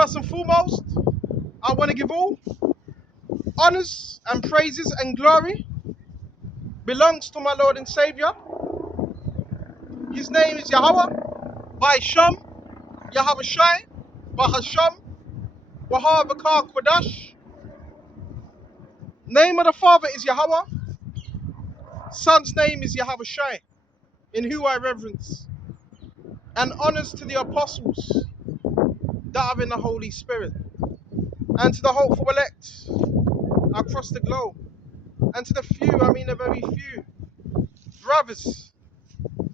First and foremost, I want to give all honors and praises and glory belongs to my Lord and Savior. His name is Yahweh, by Sham, Yahawashi, by Hasham, Wahavakar Kodash. Name of the Father is Yahweh. Son's name is Yahawashi, in who I reverence. And honors to the apostles that are in the Holy Spirit. And to the hopeful elect across the globe. And to the few, I mean the very few, brothers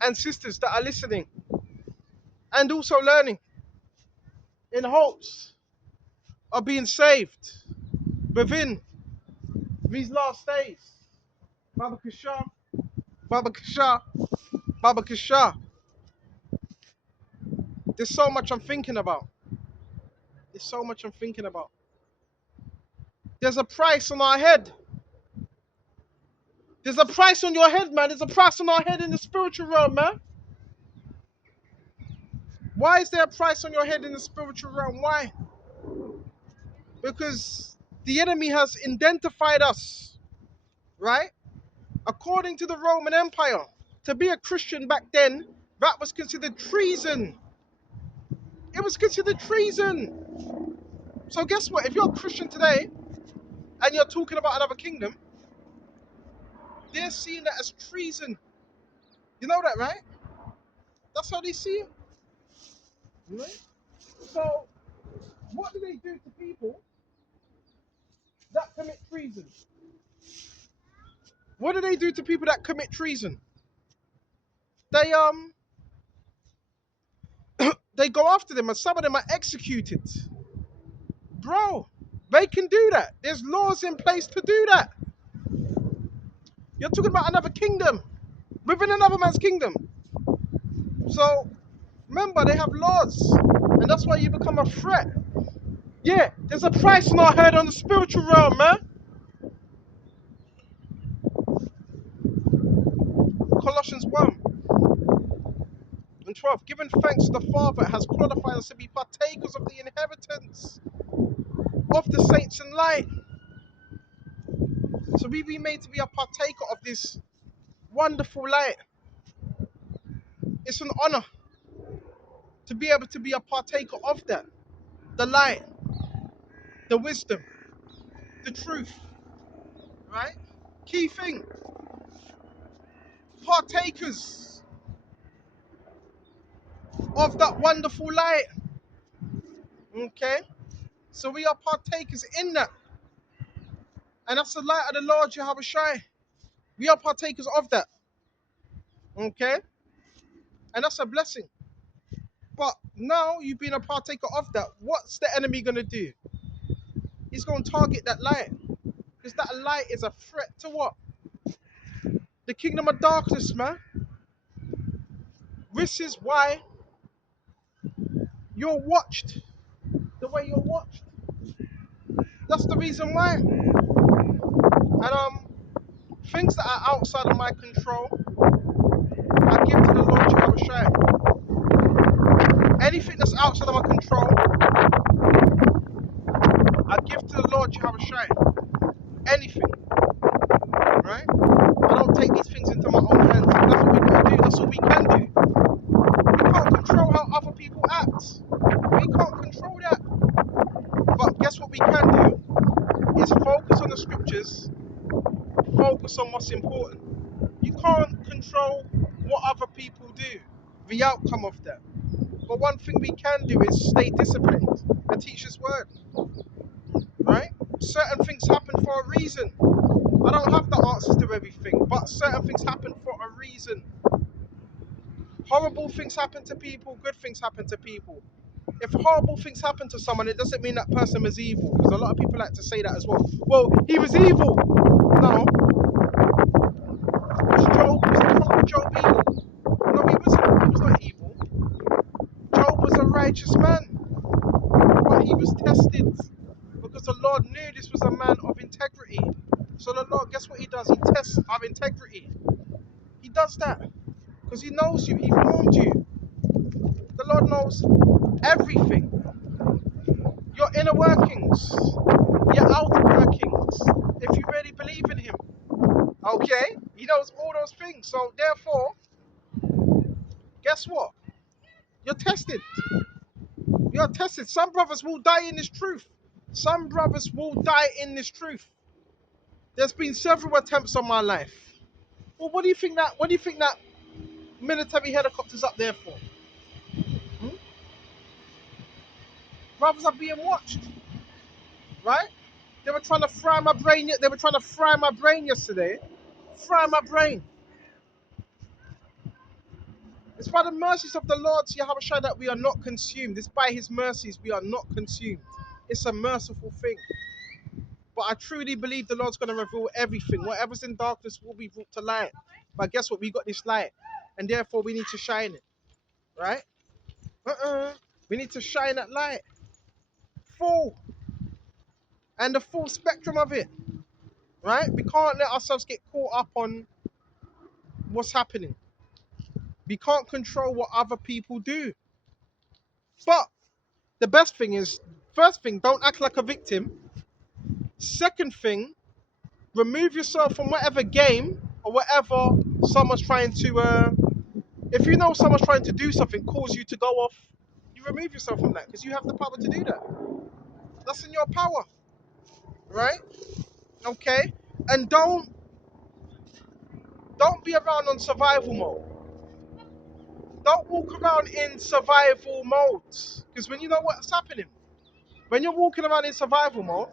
and sisters that are listening and also learning in hopes of being saved within these last days. Baba Kasha, Baba Kasha, Baba Kasha. There's so much I'm thinking about. There's so much I'm thinking about. There's a price on our head. There's a price on your head, man. There's a price on our head in the spiritual realm, man. Why is there a price on your head in the spiritual realm? Why? Because the enemy has identified us, right? According to the Roman Empire, to be a Christian back then, that was considered treason. It was considered treason. So guess what? If you're a Christian today and you're talking about another kingdom, they're seeing that as treason. You know that, right? That's how they see it. Right? So, what do they do to people that commit treason? What do they do to people that commit treason? They they go after them, and some of them are executed. Bro, they can do that. There's laws in place to do that. You're talking about another kingdom, within another man's kingdom. So, remember, they have laws, and that's why you become a threat. Yeah, there's a price on our head on the spiritual realm, man. Colossians 1 and 12. Giving thanks to the Father has qualified us to be partakers of the inheritance of the saints in light. So we've been made to be a partaker of this wonderful light. It's an honor to be able to be a partaker of that. The light, the wisdom, the truth, right? Key thing, partakers of that wonderful light. Okay? So we are partakers in that. And that's the light of the Lord Yahawashi. We are partakers of that. Okay? And that's a blessing. But now you've been a partaker of that. What's the enemy going to do? He's going to target that light. Because that light is a threat to what? The kingdom of darkness, man. This is why you're watched the way you're watched. That's the reason why. And things that are outside of my control, I give to the Lord Yahawashi. Anything that's outside of my control, I give to the Lord Yahawashi. Anything. Right? I don't take these things into my own hands. That's what we gotta do. That's all we can do. We can't control how other people act. We can't control that. But guess what we can do? Is focus on the scriptures, focus on what's important. You can't control what other people do, the outcome of that. But one thing we can do is stay disciplined and teach His word. Right? Certain things happen for a reason. I don't have the answers to everything, but certain things happen for a reason. Horrible things happen to people, good things happen to people. If horrible things happen to someone, it doesn't mean that person is evil, because a lot of people like to say that as well. Well, he was evil. No. Was the prophet Job evil? No, he wasn't. He was not evil. Job was a righteous man, but he was tested because the Lord knew this was a man of integrity. So the Lord, guess what He does? He tests our integrity. He does that because He knows you. He formed you. The Lord knows everything. inner workings, your outer workings, if you really believe in him. Okay? He knows all those things. So therefore, guess what? You're tested. You're tested. Some brothers will die in this truth. Some brothers will die in this truth. There's been several attempts on my life. Well, what do you think that military helicopter's up there for? Hmm? Brothers are being watched, right? They were trying to fry my brain. They were trying to fry my brain yesterday. Fry my brain. It's by the mercies of the Lord Yahawashi that we are not consumed. It's by his mercies we are not consumed. It's a merciful thing. But I truly believe the Lord's going to reveal everything. Whatever's in darkness will be brought to light. But guess what? We got this light. And therefore we need to shine it. Right? We need to shine that light. Full. And the full spectrum of it. Right? We can't let ourselves get caught up on what's happening. We can't control what other people do. But the best thing is, first thing, don't act like a victim. Second thing, remove yourself from whatever game or whatever someone's trying to, if you know someone's trying to do something, cause you to go off, you remove yourself from that because you have the power to do that. That's in your power, right? Okay? And don't be around on survival mode. Don't walk around in survival mode because when you know what's happening, when you're walking around in survival mode,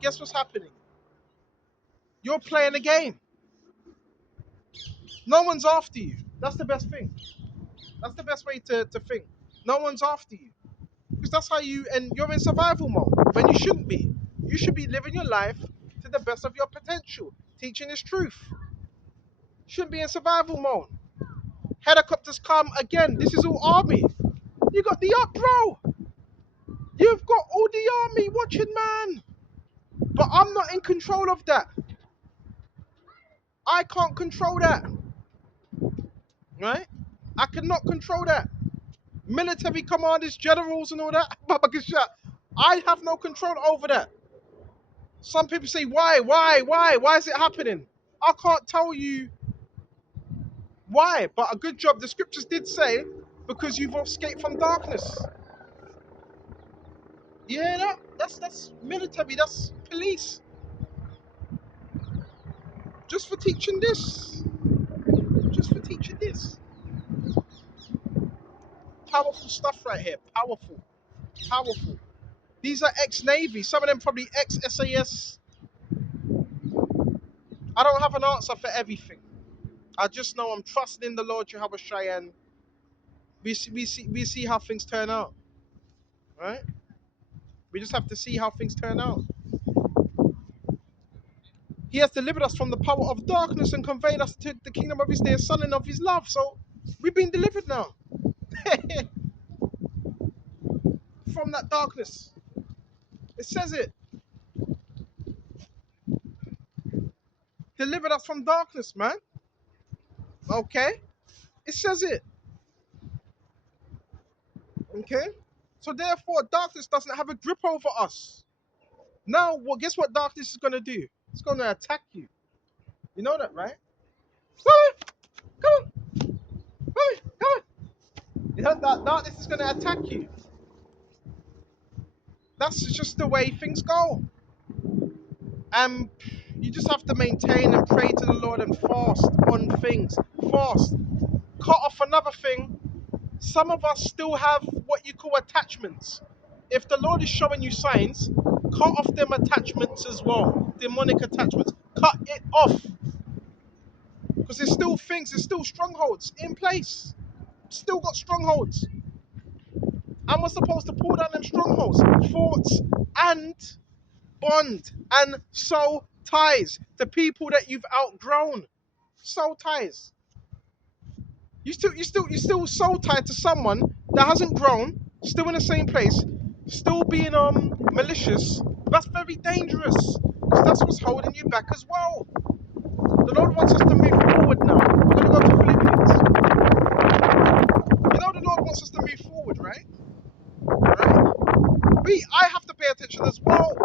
guess what's happening? You're playing a game. No one's after you. That's the best thing. That's the best way to think. No one's after you. Because that's how and you're in survival mode when you shouldn't be. You should be living your life to the best of your potential, teaching this truth. Shouldn't be in survival mode. Helicopters come again. This is all army. You got the up, bro. You've got all the army watching, man. But I'm not in control of that. I can't control that. Right? I cannot control that. Military commanders, generals and all that. I have no control over that. Some people say, why is it happening? I can't tell you why, but a good job. The scriptures did say, because you've escaped from darkness. Yeah, that's military, that's police. Just for teaching this. Just for teaching this. Powerful stuff right here. Powerful. Powerful. These are ex-Navy. Some of them probably ex-SAS. I don't have an answer for everything. I just know I'm trusting in the Lord Yahawashi, and we see how things turn out. Right? We just have to see how things turn out. He has delivered us from the power of darkness and conveyed us to the kingdom of his dear Son and of his love. So we've been delivered now. From that darkness. It says it. Delivered us from darkness, man. Okay? It says it. Okay? So therefore, darkness doesn't have a grip over us. Now, well, guess what darkness is going to do? It's going to attack you. You know that, right? Come on. Come on. You know that darkness is going to attack you. That's just the way things go. And you just have to maintain and pray to the Lord and fast on things. Fast. Cut off another thing. Some of us still have what you call attachments. If the Lord is showing you signs, cut off them attachments as well. Demonic attachments. Cut it off. Because there's still things, there's still strongholds in place. Still got strongholds. And we're supposed to pull down them strongholds. Thoughts and bond and soul ties to people that you've outgrown. Soul ties. You still soul tied to someone that hasn't grown, still in the same place, still being malicious. That's very dangerous, because that's what's holding you back as well. The Lord wants us to move forward now. We're gonna go to Philippians. You know the Lord wants us to move forward, right? Right? I have to pay attention as well.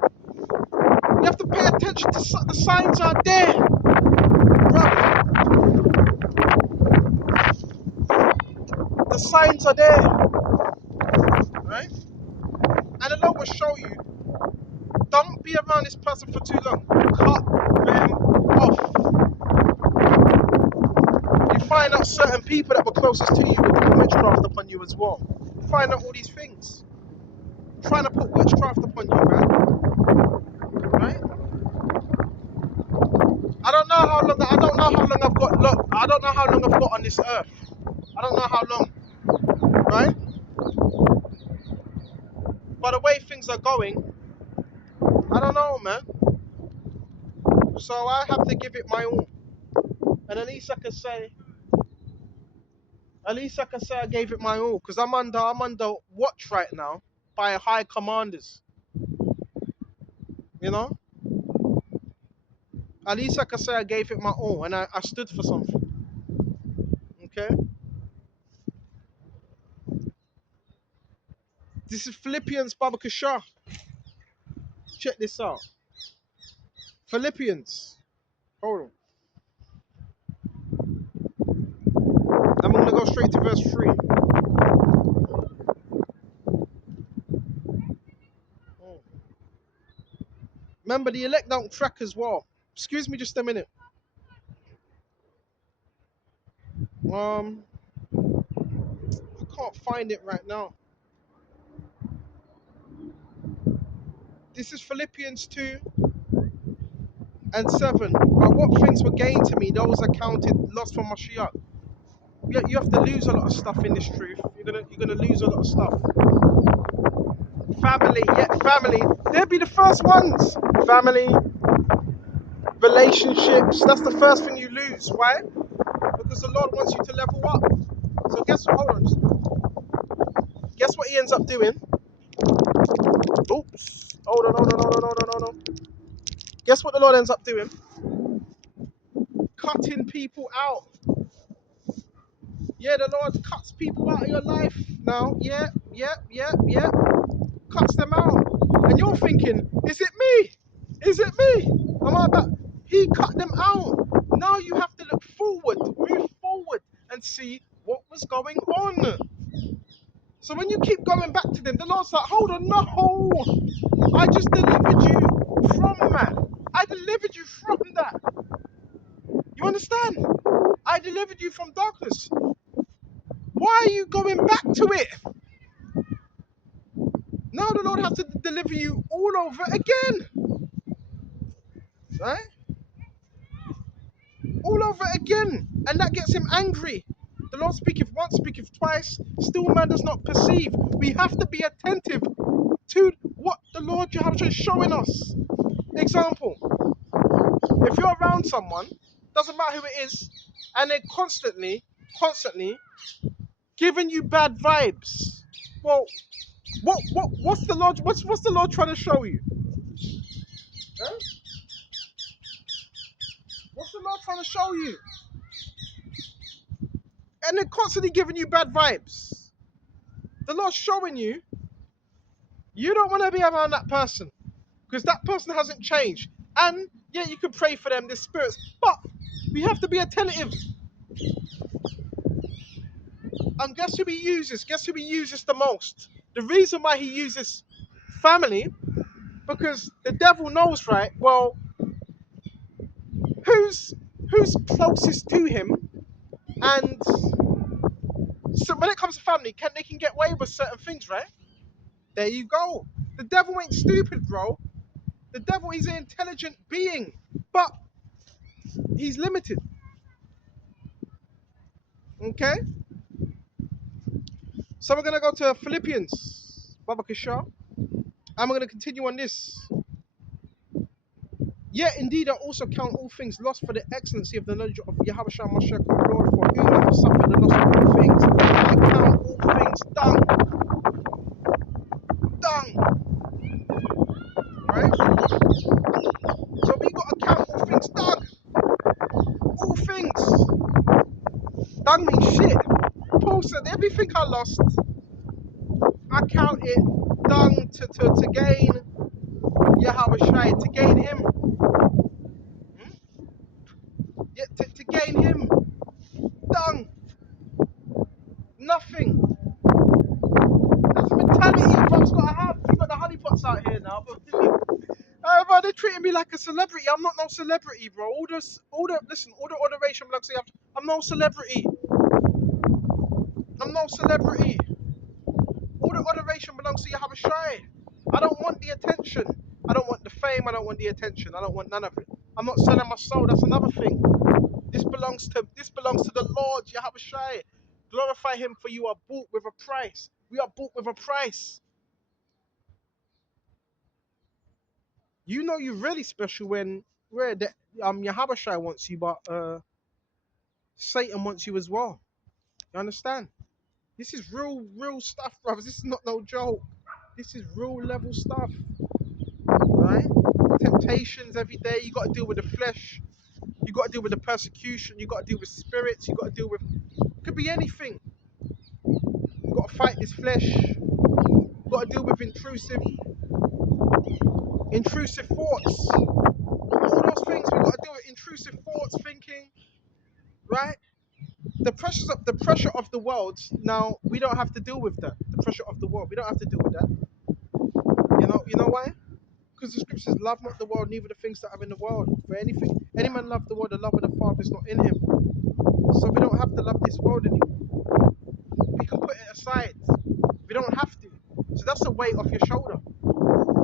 We have to pay attention to the signs are there. The signs are there, right? And the Lord will show you. Don't be around this person for too long. Cut them off. You find out certain people that were closest to you were doing witchcraft upon you as well. You find out all these things. Trying to put witchcraft upon you, man. Right? I don't know how long I've got on this earth. I don't know how long. Right? By the way things are going, I don't know, man. So I have to give it my all. And at least I can say I gave it my all. Because I'm under watch right now by high commanders. You know? At least I can say I gave it my all and I stood for something. Okay? This is Philippians Baba Kashar. Check this out. Philippians. Hold on. I'm going to go straight to verse 3. Remember, the elect don't track as well. Excuse me just a minute. I can't find it right now. This is Philippians 2 and 7. But what things were gained to me, those are counted lost for Mashiach. You have to lose a lot of stuff in this truth. You're gonna lose a lot of stuff. Family. They'll be the first ones. Family, relationships. That's the first thing you lose. Why? Because the Lord wants you to level up. So guess what he ends up doing? Oops. Hold on. Guess what the Lord ends up doing? Cutting people out. Yeah, the Lord cuts people out of your life now. Yeah. Cuts them out. And you're thinking, is it me? Am I back? He cut them out. Now you have to move forward and see what was going on. So when you keep going back to them, the Lord's like, hold on, no. I just delivered you from that. You understand? I delivered you from darkness. Why are you going back to it? Now the Lord has to deliver you all over again. Right? All over again. And that gets him angry. The Lord speaketh once, speaketh twice. Still man does not perceive. We have to be attentive to what the Lord Yahawashi is showing us. Example. If you're around someone, doesn't matter who it is, and they're constantly giving you bad vibes. Well, what's the Lord trying to show you? Huh? What's the Lord trying to show you? And they're constantly giving you bad vibes. The Lord's showing you, you don't want to be around that person because that person hasn't changed. And yeah, you can pray for them, their spirits, but we have to be attentive. And guess who he uses? Guess who he uses the most? The reason why he uses family, because the devil knows, right? Well, who's closest to him, and so when it comes to family, they can get away with certain things, right? There you go. The devil ain't stupid, bro. The devil is an intelligent being, but he's limited. Okay? So we're going to go to Philippians, Baba Kishar, and we're going to continue on this. Yet indeed I also count all things lost for the excellency of the knowledge of Yahawashi Mashiach, our Lord, for whom I have suffered the loss of all things. I count all things dung. Right? So we got to count all things dung. All things. Dung means shit. Paul said, everything I lost, I count it dung to gain Yahawashi, to gain him. Yeah, to gain him. Dung. Nothing. That's the mentality I've got to have. You've got the honeypots out here now, but bro, they're treating me like a celebrity. I'm not no celebrity, bro. All the adoration belongs to you. I'm no celebrity. I'm no celebrity. All the adoration belongs to Yahawashi. I don't want the attention. I don't want the fame. I don't want the attention. I don't want none of it. I'm not selling my soul. That's another thing. This belongs to the Lord Yahawashi. Glorify Him, for you are bought with a price. We are bought with a price. You know you're really special when Yahawashi wants you, but Satan wants you as well. You understand? This is real stuff, brothers. This is not no joke. This is real level stuff, right? Temptations every day. You got to deal with the flesh. You got to deal with the persecution. You got to deal with spirits. You got to deal with, could be anything. You got to fight this flesh. You got to deal with intrusive thoughts. All those things we got to deal with. Intrusive thoughts, thinking, right? The pressure of the world. Now we don't have to deal with that. The pressure of the world. We don't have to deal with that. You know why? Because the scriptures love not the world, neither the things that are in the world. For any man love the world, the love of the Father is not in him. So we don't have to love this world anymore. We can put it aside. We don't have to. So that's a weight off your shoulder.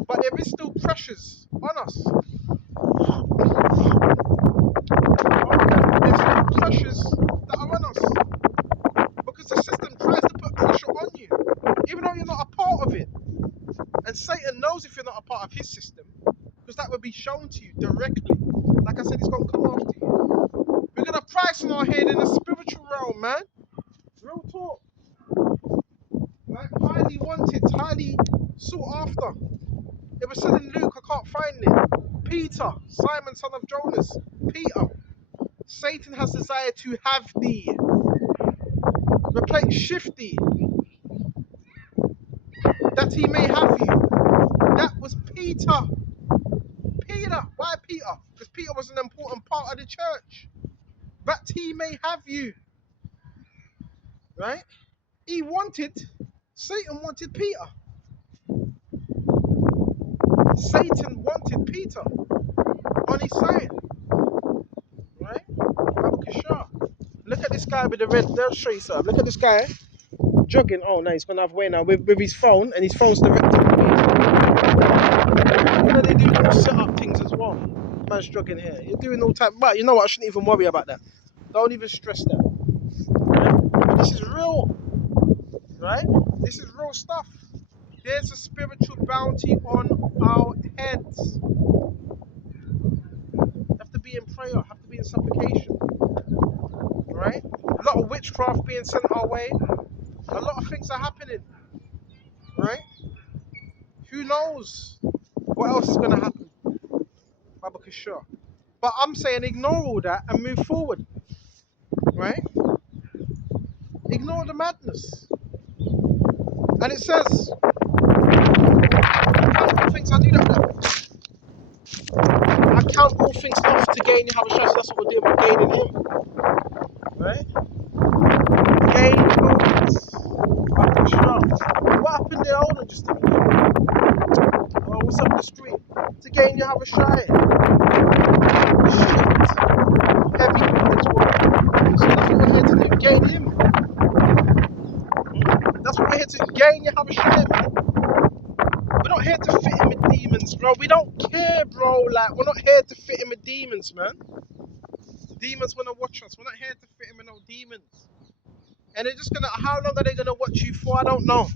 But there is still pressures on us. There's still pressures that are on us. Because the system tries to put pressure on you, even though you're not a part of it. And Satan knows if you're not a part of his system, because that would be shown to you directly. Like I said, it's going to come after you. We're going to price on our head in the spiritual realm, man. Real talk. Right? Highly wanted, highly sought after. It was said in Luke, I can't find it. Peter, Simon, son of Jonas. Peter. Satan has desired to have thee. Replace, shift thee. That he may have you. That was Peter. Peter. Why Peter? Because Peter was an important part of the church. That he may have you. Right? Satan wanted Peter. Satan wanted Peter on his side. Right? Look at this guy with the red. They'll show you something. Look at this guy jogging. Oh no, he's gone halfway now with his phone, and his phone's directed to me. You know they do little set-up things as well. Man's jogging here. You're doing all type. But you know what? I shouldn't even worry about that. Don't even stress that. Right? But this is real. Right? This is real stuff. There's a spiritual bounty on our heads. Have to be in prayer. Have to be in supplication. Right? A lot of witchcraft being sent our way. A lot of things are happening. Right? Who knows what else is going to happen? Sure. But I'm saying ignore all that and move forward. Right? Ignore the madness. And it says, count all things. I do that. I count all things off to gain Yahawashi. So that's what we're doing. We're gaining him. Right? Gain moments. What happened there? Hold on just a minute. Oh, what's up the street? To gain Yahawashi. Shit. Heavy as well. So that's what we're here to do. Gain him. That's what we're here to gain Yahawashi. We're not here to fit in with demons, bro. We don't care, bro. Like, we're not here to fit in with demons, man. Demons want to watch us. We're not here to fit in with no demons. And they're just gonna. How long are they gonna watch you for? I don't know.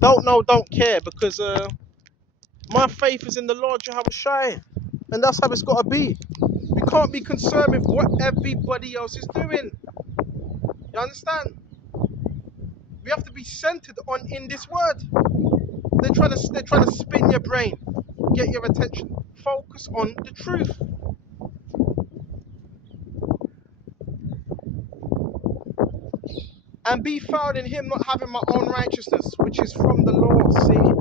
Don't care, because my faith is in the Lord Yahawashi, and that's how it's gotta be. We can't be concerned with what everybody else is doing. You understand? We have to be centered on in this word. They're trying to spin your brain, get your attention. Focus on the truth. and be found in him, not having my own righteousness, which is from the law, see,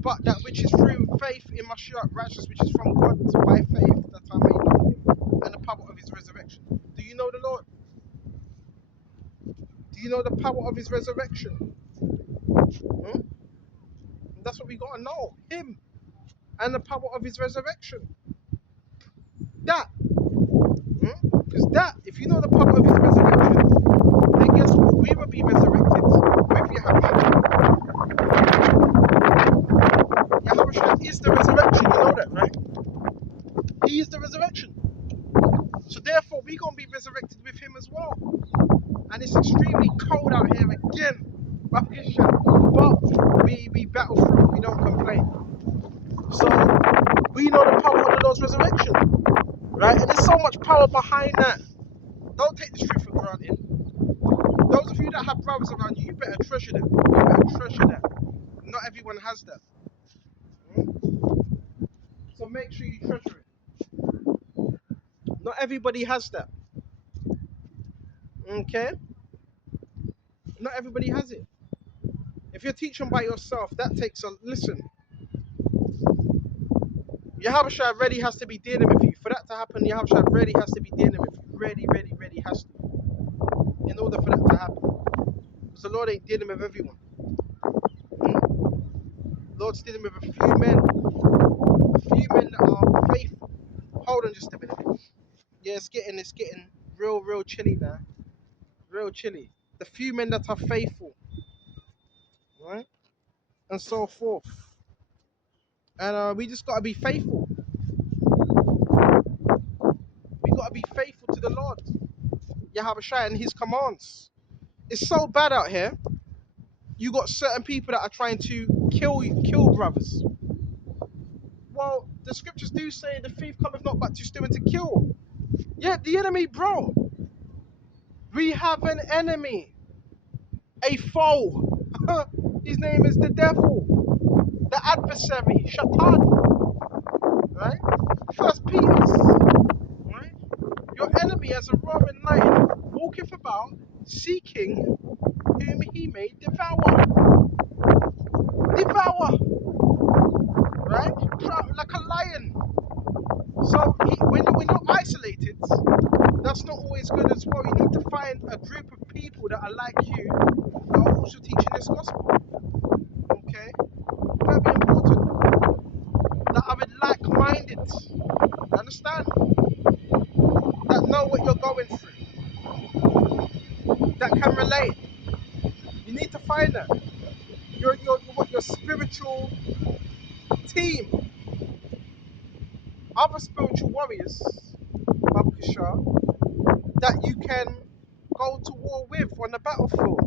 but that which is through faith in Mashiach, righteousness, which is from God by faith, that I may know him, and the power of his resurrection. Do you know the Lord? Do you know the power of his resurrection? Hmm? That's what we got to know, him, and the power of his resurrection. That, because that, if you know the power of his resurrection, then guess what? We will be resurrected with Yahawashi. Yahawashi is the resurrection, you know that, right? He is the resurrection. So therefore, we're going to be resurrected with him as well. And it's extremely cold out here again. But we battle through, we don't complain. So we know the power of the Lord's resurrection, right? And there's so much power behind that. Don't take this truth for granted. Those of you that have brothers around you, you better treasure them. You better treasure that. Not everyone has that. So make sure you treasure it. Not everybody has that. Okay? Not everybody has it. If you're teaching by yourself, that takes a listen. Yahawashi really has to be dealing with you. For that to happen, Yahawashi really has to be dealing with you. Really has to. In order for that to happen. Because the Lord ain't dealing with everyone. The Lord's dealing with a few men. A few men that are faithful. Hold on just a minute. Yeah, it's getting real chilly now. Real chilly. The few men that are faithful. Right? And so forth. And we just got to be faithful. We got to be faithful to the Lord. Yahawashi and his commands. It's so bad out here. You got certain people that are trying to kill brothers. Well, the scriptures do say the thief cometh not but to steal and to kill. Yeah, the enemy, bro. We have an enemy, a foe. His name is the devil, the adversary, Shaitan. Right? First Peter's. Right? Your enemy as a roaring lion walketh about, seeking whom he may devour. Devour. Right? Like a lion. So when you're isolated, that's not always good as well. You need to find a group of people that are like you, that are also teaching this gospel. Okay? Very important. That are like-minded. Understand? That know what you're going through. That can relate. You need to find that. Your spiritual team. Other spiritual warriors, Babakasha, that you can go to war with on the battlefield.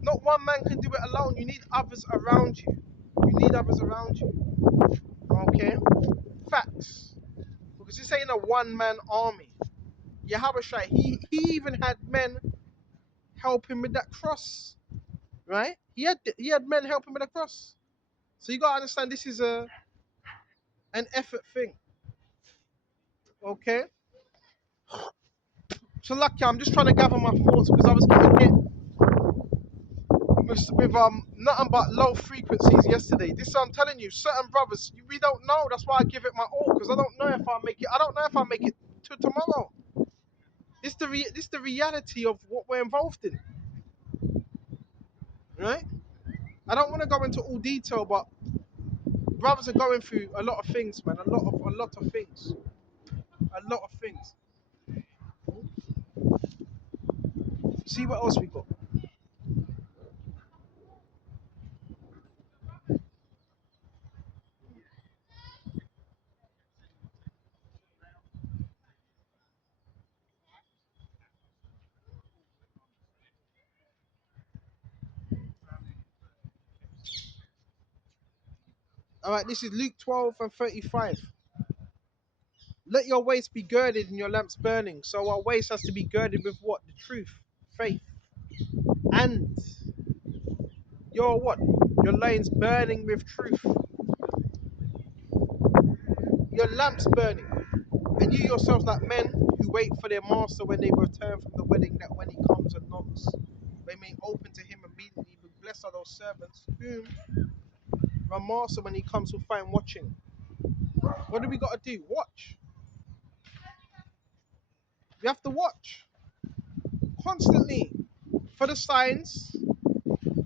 Not one man can do it alone. You need others around you. You need others around you. Okay? Facts. Because this ain't a one-man army. Yahawashi, he even had men help him with that cross. Right? He had men help him with the cross. So you gotta understand this is an effort thing. Okay? So lucky, I'm just trying to gather my thoughts because I was getting hit with nothing but low frequencies yesterday. This I'm telling you, certain brothers, we don't know. That's why I give it my all, because I don't know if I'll make it. I don't know if I'll make it to tomorrow. This the reality of what we're involved in, right? I don't want to go into all detail, but brothers are going through a lot of things, man. A lot of things. A lot of things. See what else we got. All right, this is Luke 12 and 35. Let your waist be girded and your lamps burning. So our waist has to be girded with what? The truth, faith, and your what? Your lanes burning with truth. Your lamps burning. And you yourselves like men who wait for their master when they return from the wedding, that when he comes and knocks, they may open to him immediately. But blessed are those servants whom my master, when he comes, will find watching. What do we got to do? Watch. We have to watch constantly for the signs,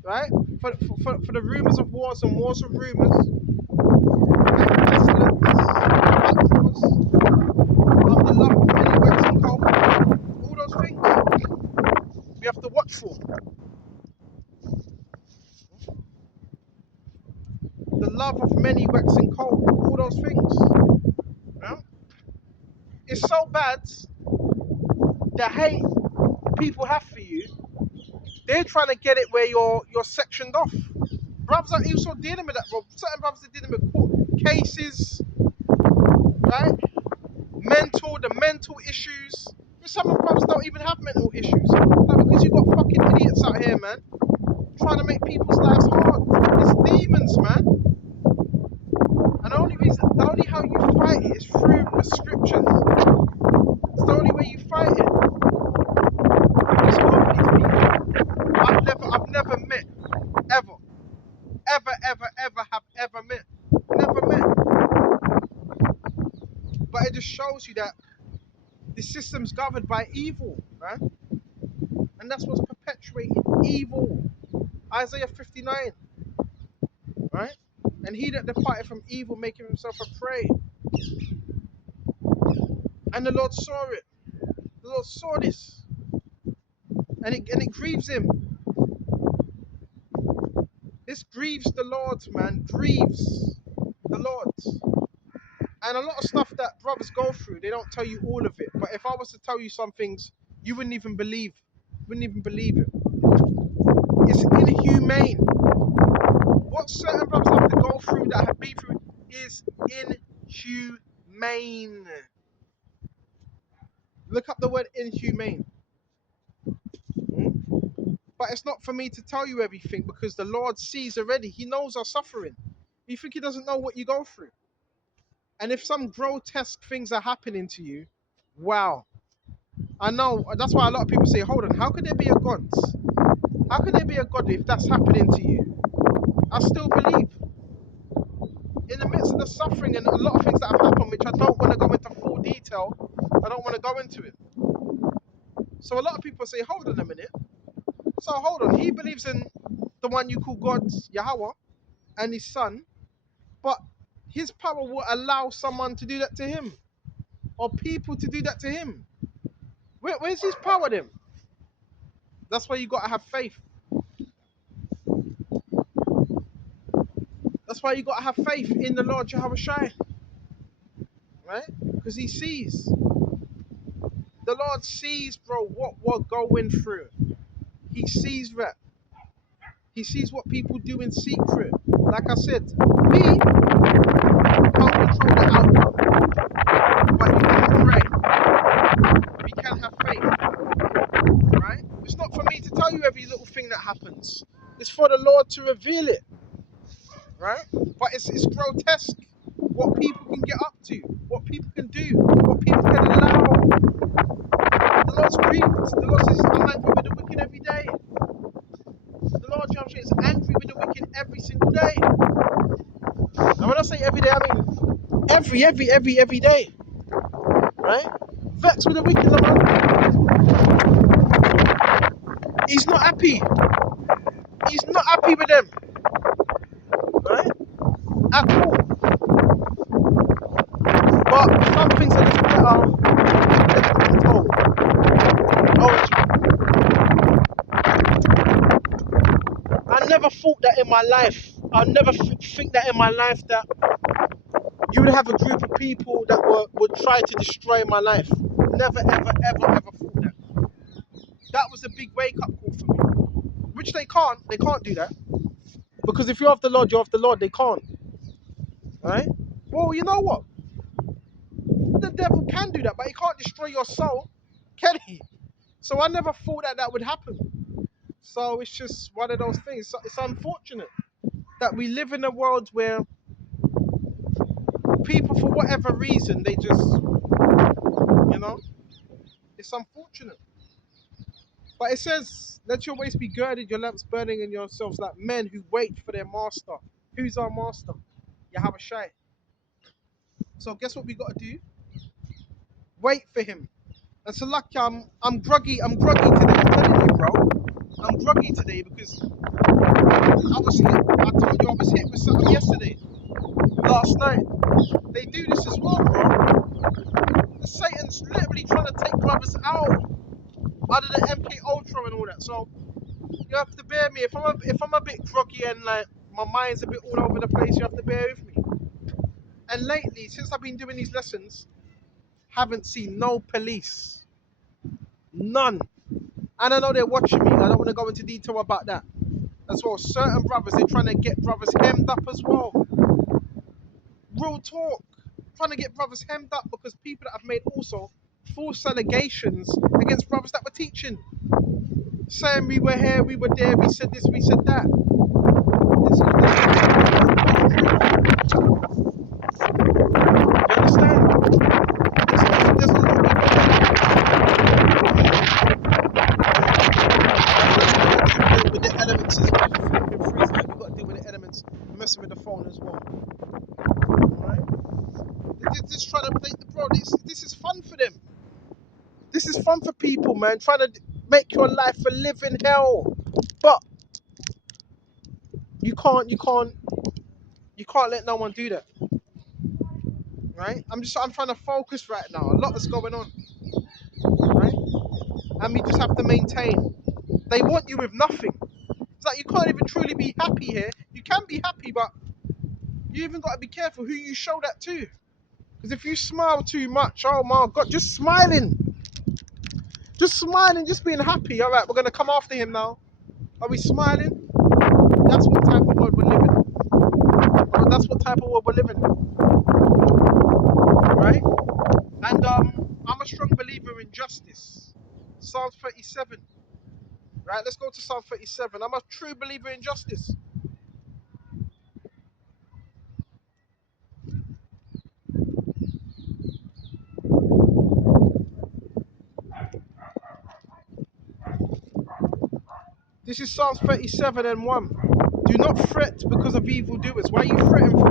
right? For the rumors of wars and wars of rumors, right? Pestilence, uproars, the love of many waxing cold, all those things we have to watch for. The love of many waxing cold, all those things. Right? It's so bad, the hate people have for you, they're trying to get it where you're sectioned off. Brothers are also dealing with that, bro. Certain brothers are dealing with court cases, right? The mental issues. Some of the brothers don't even have mental issues. Like, because you got fucking idiots out here, man, trying to make people's lives hard. It's demons, man. And the only how you fight it is through the scriptures. It's the only way you fight it. It's hard for these people. I've never met, ever, have ever met. Never met. But it just shows you that the system's governed by evil, right? And that's what's perpetuating evil. Isaiah 59, right? And he that departed from evil, making himself a prey. And the Lord saw it. The Lord saw this. And it grieves him. This grieves the Lord, man. Grieves the Lord. And a lot of stuff that brothers go through, they don't tell you all of it. But if I was to tell you some things, you wouldn't even believe. Wouldn't even believe it. It's inhumane. What certain brothers have to go through that have been through is inhumane. Look up the word inhumane. But it's not for me to tell you everything because the Lord sees already. He knows our suffering. You think he doesn't know what you go through? And if some grotesque things are happening to you, wow. I know, that's why a lot of people say, hold on, how could there be a God? How could there be a God if that's happening to you? I still believe. In the midst of the suffering and a lot of things that have happened, which I don't want to go into full detail, I don't want to go into it. So a lot of people say, hold on a minute. So hold on, he believes in the one you call God, Yahweh, and his son, but his power will allow someone to do that to him, or people to do that to him. Where's his power then? That's why you got to have faith. That's why you got to have faith in the Lord Yahawashi, right? Because he sees. The Lord sees, bro, what we're going through. He sees that. He sees what people do in secret. Like I said, we can't control the outcome, but you can pray. We can have faith, right? It's not for me to tell you every little thing that happens. It's for the Lord to reveal it, right? But it's grotesque what people can get up to, what people can do, what people can allow. The Lord's grieved. The Lord says, I'm angry with the wicked every day. The Lord Yahawashi is angry with the wicked every single day. And when I say every day, I mean every day. Right? Vexed with the wicked, he's not happy. He's not happy with them. Right? At all. But some things are just better left untold. I never thought that in my life. I never think that in my life that you would have a group of people that would try to destroy my life. Never, ever thought that. That was a big wake-up call for me. Which they can't do that. Because if you're of the Lord, you're of the Lord. They can't. Right? Well, you know what? The devil can do that, but he can't destroy your soul, can he? So I never thought that would happen. So it's just one of those things. So it's unfortunate that we live in a world where people, for whatever reason, they just, it's unfortunate. But it says, let your waist be girded, your lamps burning in yourselves like men who wait for their master. Who's our master? Yahawashi. So guess what we got to do? Wait for him. And so lucky I'm groggy. I'm groggy today. I'm telling you, bro. I'm groggy today because I was hit. I told you I was hit with something yesterday. Last night. They do this as well, bro. The Satan's literally trying to take brothers out under the MK Ultra and all that. So you have to bear me. If I'm a bit groggy and like my mind's a bit all over the place, you have to bear with me. And lately, since I've been doing these lessons, haven't seen no police. None. And I know they're watching me. I don't want to go into detail about that. As well, certain brothers, they're trying to get brothers hemmed up as well. Real talk. Trying to get brothers hemmed up because people that have made also false allegations against brothers that were teaching. Saying we were here, we were there, we said this, we said that. You understand? There's a lot with the elements as well. We've got to deal with the elements, messing with the phone as well. Right? They're just trying to play the bro. This is fun for them. This is fun for people, man. Trying to make your life a living hell. But you can't let no one do that. Right? I'm trying to focus right now. A lot is going on. Right? And we just have to maintain. They want you with nothing. It's like you can't even truly be happy here. You can be happy, but you even got to be careful who you show that to. Because if you smile too much, oh my God, just smiling, just being happy. All right, we're going to come after him now. Are we smiling? That's what type of world we're living in. That's what type of world we're living in. Right? And I'm a strong believer in justice. Psalms 37. Right, let's go to Psalm 37. I'm a true believer in justice. This is Psalms 37 and 1. Do not fret because of evildoers. Why are you fretting for?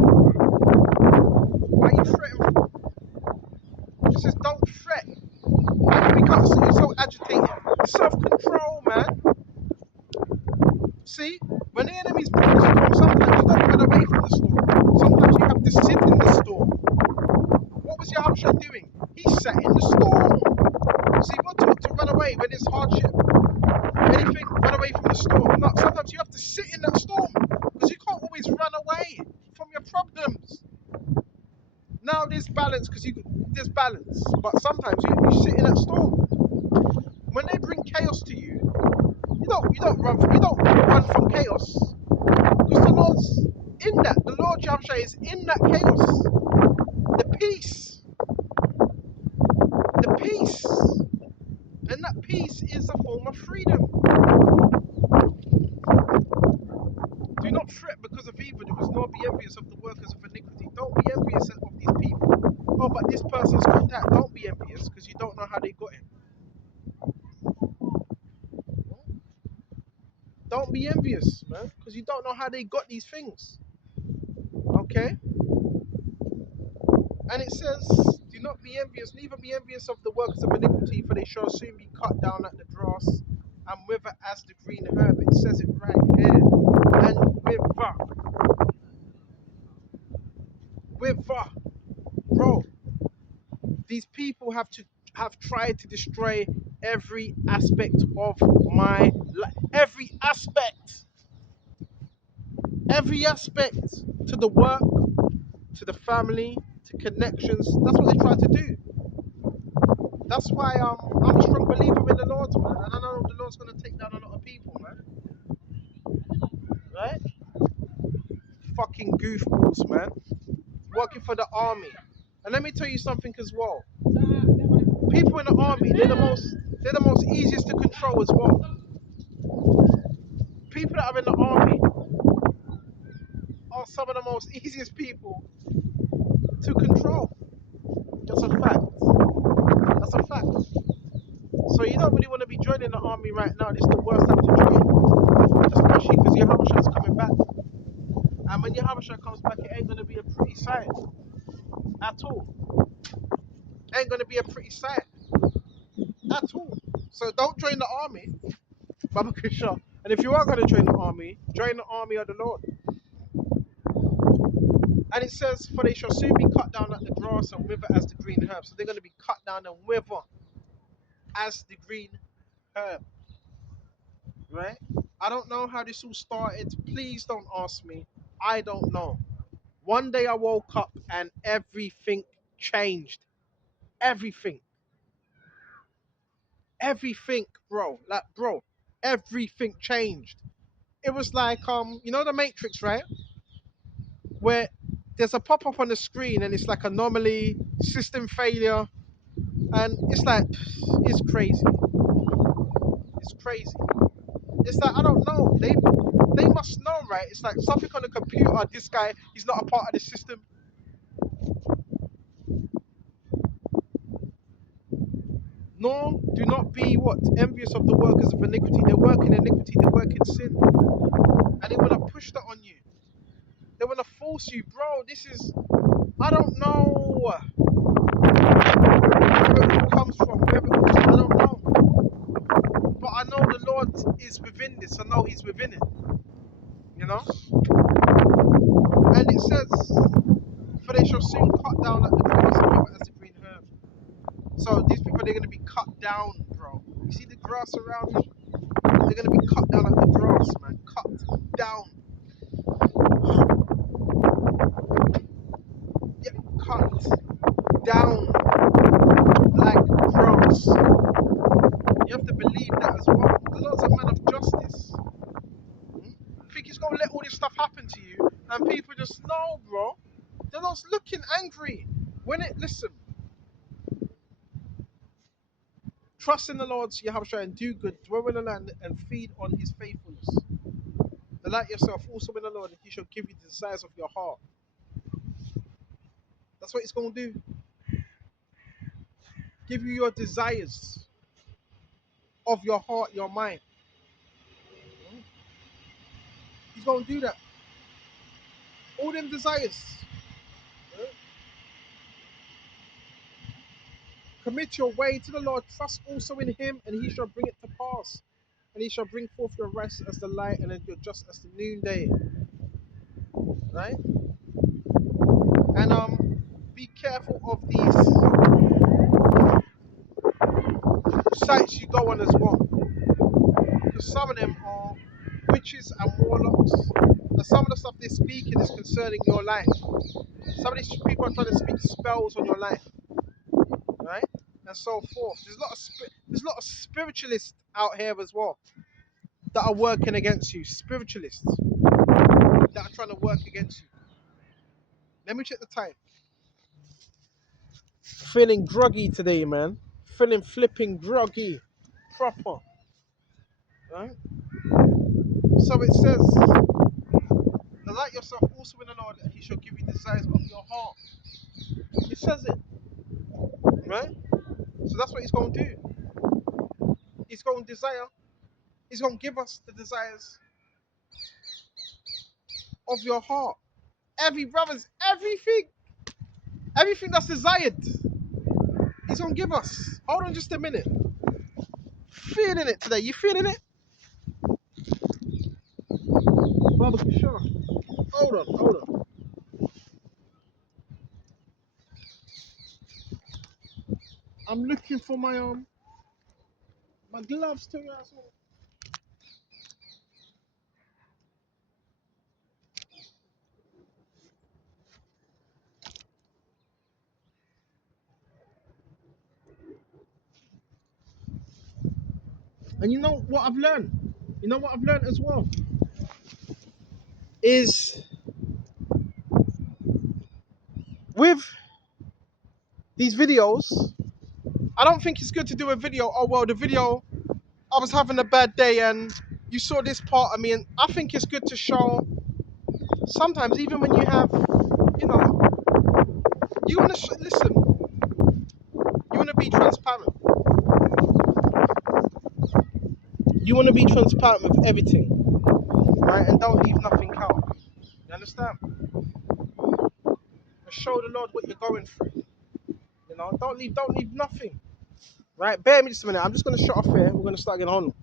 Why are you fretting for? It says don't fret. Why do we become so agitated? Self-control, man. See, when the enemy's bringing the storm, sometimes you don't run away from the storm. Sometimes you have to sit in the storm. What was Yahawashi doing? He sat in the storm. See, we're taught to run away when there's hardship. Anything, run away from the storm. No, sometimes you have to sit in that storm because you can't always run away from your problems. Now there's balance because there's balance, but sometimes you sit in that storm. When they bring chaos to you, you don't run from chaos because the Lord's in that. The Lord Yahawashi is in that chaos. The peace, and that peace is a form of freedom. Do not fret because of evildoers, nor be envious of the workers of iniquity. Don't be envious of these people. Oh, but this person's got that. Don't be envious because you don't know how they got it. Don't be envious, man, because you don't know how they got these things. Okay? And it says, do not be envious, neither be envious of the workers of iniquity, for they shall soon be cut down like the grass and wither as the green herb. It says it right here. And wither. Bro, these people have tried to destroy every aspect of my life. Every aspect, to the work, to the family, to connections. That's what they try to do. That's why I'm a strong believer in the Lord, man. And I know the Lord's going to take down a lot of people, man. Right? Fucking goofballs, man. Working for the army. And let me tell you something as well. People in the army, they're the most easiest to control as well. People that are in the army are some of the most easiest people to control. That's a fact. So you don't really want to be joining the army right now. This is the worst time to join, especially because Yahawashi is coming back. And when Yahawashi comes back, it ain't gonna be a pretty sight at all. Ain't gonna be a pretty sight at all. So don't join the army, Baba Krisha. And if you are gonna join the army of the Lord. And it says, for they shall soon be cut down like the grass and wither as the green herb. So they're gonna be cut down and wither as the green herb. Right? I don't know how this all started. Please don't ask me. I don't know. One day I woke up and everything changed. Everything. Everything, bro. Like, bro, everything changed. It was like, you know the Matrix, right? Where there's a pop-up on the screen and it's like anomaly, system failure, and it's like, it's crazy. It's crazy. It's like, I don't know. They must know, right? It's like something on the computer. This guy, he's not a part of the system. Nor do not be what? Envious of the workers of iniquity. They work in iniquity, they work in sin. And they want to push that on you. They want to force you, bro. This is, I don't know where it all comes from, where it all, I don't know. But I know the Lord is within this. I know He's within it. You know? And it says, for they shall soon cut down like the grass and wither as the green herb. So these people, they're going to be cut down, bro. You see the grass around me? They're going to be cut down like the grass, man. Cut down. Yeah, cut down like grass. You have to believe that as well. The Lord's a man of justice. I think He's going to let all this stuff happen to you, and people just know, bro. They're not looking angry. Listen, trust in the Lord, Yahawashi, and do good, dwell in the land, and feed on His faithfulness. Delight yourself also in the Lord, and He shall give you the desires of your heart. That's what He's going to do. Give you your desires of your heart, your mind. He's going to do that. All them desires. Commit your way to the Lord. Trust also in Him, and He shall bring it to pass. And He shall bring forth your rest as the light, and your just as the noonday. Right? And be careful of these sites you go on as well. Because some of them are witches and warlocks. And some of the stuff they're speaking is concerning your life. Some of these people are trying to speak spells on your life. Right? And so forth. There's a lot of spiritualists out here as well that are working against you. Spiritualists that are trying to work against you. Let me check the time. Feeling groggy today, man. Feeling flipping groggy. Proper. Right? So it says, delight yourself also in the Lord, and He shall give you desires of your heart. It says it. Right? So that's what He's going to do. He's going to desire. He's going to give us the desires of your heart. Everything that's desired, He's going to give us. Hold on just a minute. Feeling it today. You feeling it? Baba Kishar. Hold on. I'm looking for my gloves too. And you know what I've learned? You know what I've learned as well? Is with these videos, I don't think it's good to do a video. Oh, well, the video, I was having a bad day and you saw this part of me. And I think it's good to show sometimes, even when you have, you know, you want to listen, you want to be transparent. You want to be transparent with everything, right? And don't leave nothing out. You understand? And show the Lord what you're going through. You know, don't leave nothing. Right? Bear me just a minute. I'm just gonna shut off here. We're gonna start getting on.